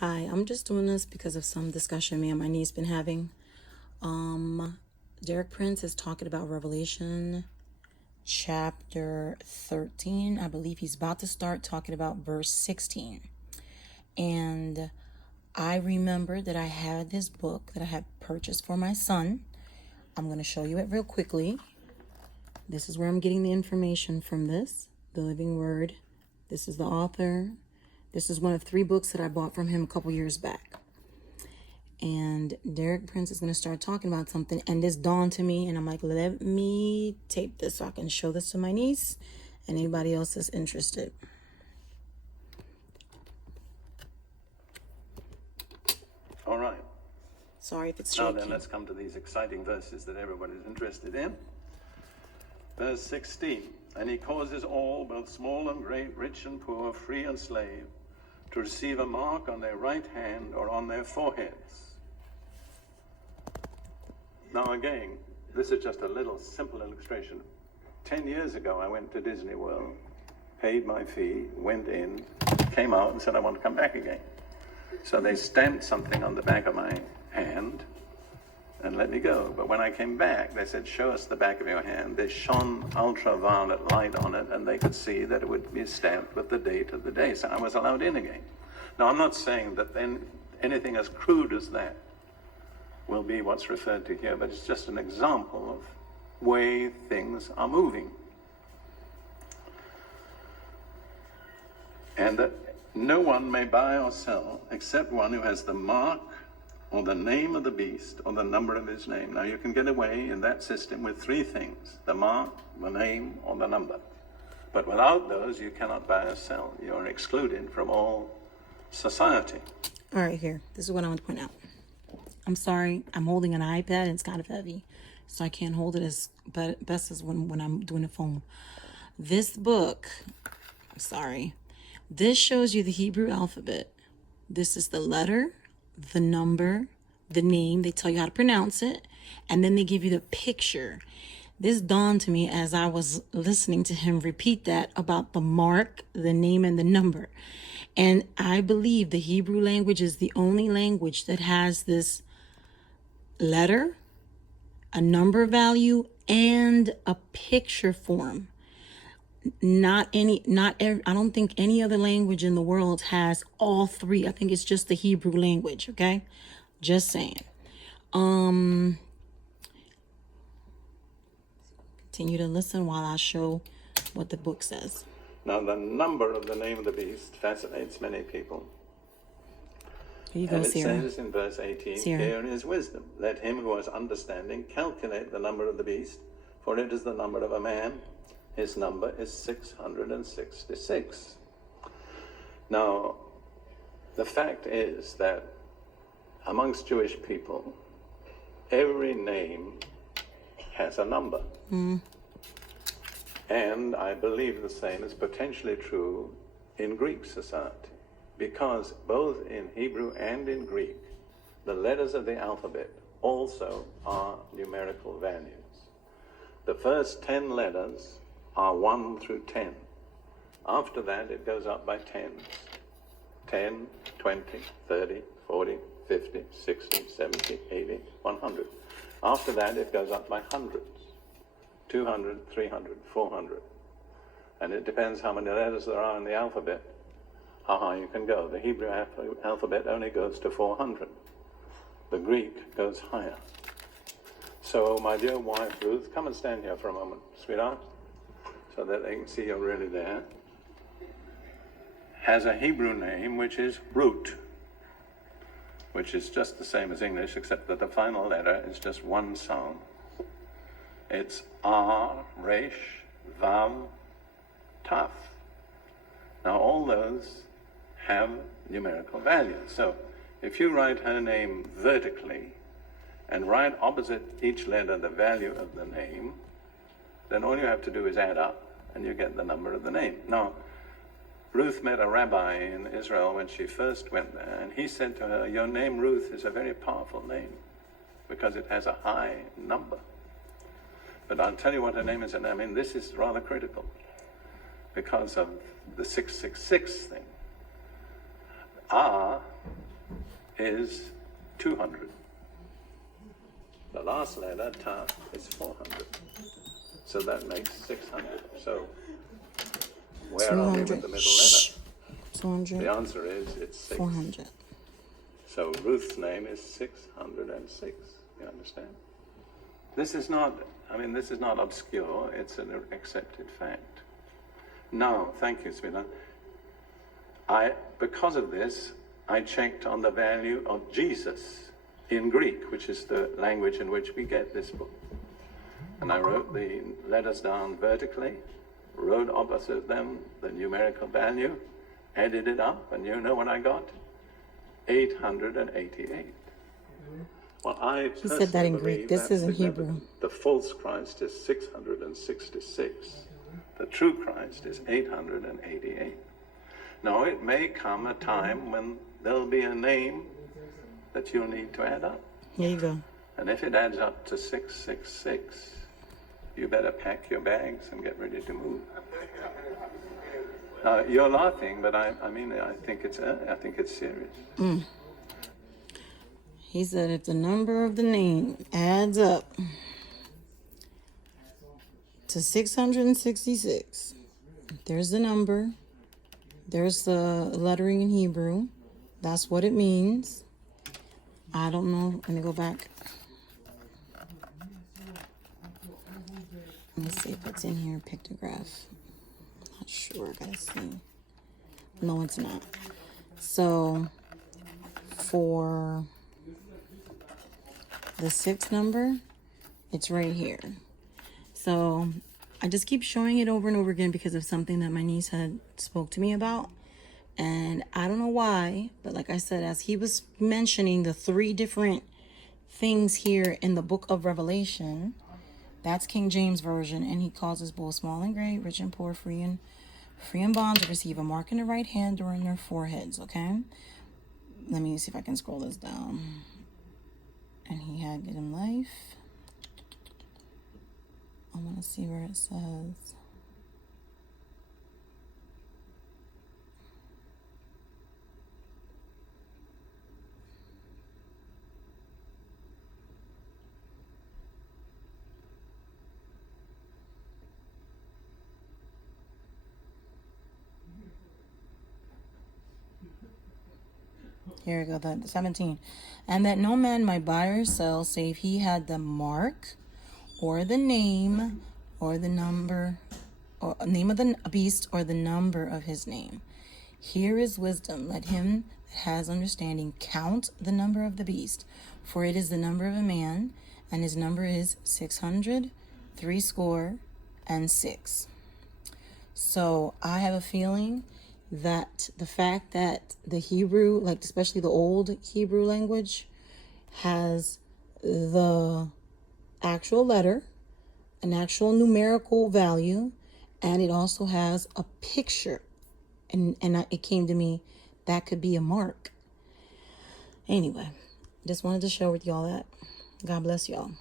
Hi, I'm just doing this because of some discussion me and my niece been having. Derek Prince is talking about Revelation chapter 13. I believe he's about to start talking about verse 16. And I remember that I had this book that I had purchased for my son. I'm going to show you it real quickly. This is where I'm getting the information from this, the Living Word. This is the author. This is one of 3 books that I bought from him a couple years back. And Derek Prince is going to start talking about something, and this dawned to me, and I'm like, let me tape this so I can show this to my niece and anybody else that's interested. All right. Sorry if it's Now shaky. then, let's come to these exciting verses that everybody's interested in. Verse 16, and he causes all, both small and great, rich and poor, free and slave, to receive a mark on their right hand or on their foreheads. Now again, this is just a little simple illustration. 10 years ago, I went to Disney World, paid my fee, went in, came out and said I want to come back again. So they stamped something on the back of my hand and let me go. But when I came back, they said, show us the back of your hand. They shone ultraviolet light on it, and they could see that it would be stamped with the date of the day. So I was allowed in again. Now, I'm not saying that then anything as crude as that will be what's referred to here, but it's just an example of way things are moving. And that no one may buy or sell except one who has the mark or the name of the beast or the number of his name. Now, you can get away in that system with 3 things: the mark, the name, or the number. But without those, you cannot buy or sell. You're excluded from all society. All right, here. This is what I want to point out. I'm sorry, I'm holding an iPad and it's kind of heavy, so I can't hold it as best as when I'm doing the phone. This book, I'm sorry, this shows you the Hebrew alphabet. This is the letter, the number, the name. They tell you how to pronounce it, and then they give you the picture. This dawned to me as I was listening to him repeat that about the mark, the name, and the number. And I believe the Hebrew language is the only language that has this letter, a number value, and a picture form. I don't think any other language in the world has all 3. I think it's just the Hebrew language, okay? Just saying. Continue to listen while I show what the book says. Now, the number of the name of the beast fascinates many people. Here you go, And it Sarah. says in verse 18, Sarah. Here is wisdom. Let him who has understanding calculate the number of the beast, for it is the number of a man. His number is 666. Now, the fact is that amongst Jewish people, every name has a number. And I believe the same is potentially true in Greek society, because both in Hebrew and in Greek, the letters of the alphabet also are numerical values. The first 10 letters are 1 through 10. After that, it goes up by tens. 10, 20, 30, 40, 50, 60, 70, 80, 100. After that, it goes up by hundreds. 200, 300, 400. And it depends how many letters there are in the alphabet, how high you can go. The Hebrew alphabet only goes to 400. The Greek goes higher. So, my dear wife, Ruth, come and stand here for a moment, sweetheart, so that they can see you're really there. Has a Hebrew name, which is Root, which is just the same as English, except that the final letter is just one sound. It's R, Resh, Vav, Taf. Now, all those have numerical values. So, if you write her name vertically and write opposite each letter the value of the name, then all you have to do is add up, and you get the number of the name. Now, Ruth met a rabbi in Israel when she first went there, and he said to her, your name, Ruth, is a very powerful name because it has a high number. But I'll tell you what her name is, and I mean, this is rather critical because of the 666 thing. is 200. The last letter, ta, is 400. So that makes 600. So where are we with the middle letter? 200. The answer is it's 6. 400. So Ruth's name is 606. You understand? This is not obscure. It's an accepted fact. Now, thank you, Smita. Because of this, I checked on the value of Jesus in Greek, which is the language in which we get this book. And I wrote the letters down vertically, wrote opposite them the numerical value, added it up, and you know what I got? 888. Well, I He said that in Greek. This is in Hebrew. The false Christ is 666. The true Christ is 888. Now, it may come a time when there'll be a name that you'll need to add up. Here you go. And if it adds up to 666, you better pack your bags and get ready to move. You're laughing, but I think it's serious. He said if the number of the name adds up to 666, there's the number, there's the lettering in Hebrew. That's what it means. I don't know. Let me go back. Let me see if it's in here, pictograph. Not sure, guys. No, it's not. So for the 6 number, it's right here. So I just keep showing it over and over again because of something that my niece had spoke to me about. And I don't know why, but like I said, as he was mentioning the 3 different things here in the book of Revelation, that's King James Version, and he causes both small and great, rich and poor, free and bond to receive a mark in the right hand or in their foreheads, okay? Let me see if I can scroll this down. And he had given life. I want to see where it says. Here we go, the 17. And that no man might buy or sell, save he had the mark, or the name, or the number, or name of the beast, or the number of his name. Here is wisdom. Let him that has understanding count the number of the beast, for it is the number of a man, and his number is 666. So I have a feeling that the fact that the Hebrew, like especially the old Hebrew language, has the actual letter, an actual numerical value, and it also has a picture. And it came to me, that could be a mark. Anyway, just wanted to share with y'all that. God bless y'all.